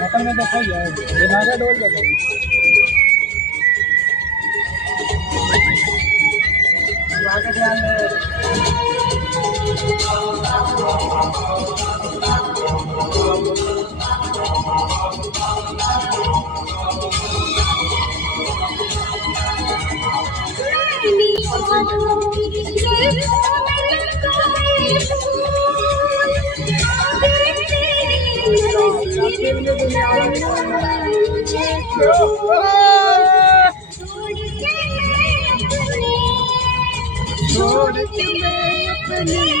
mutton में तो खाई है ये नागा डोल जाता है आगे ध्यान छोड़ के मैं अपनी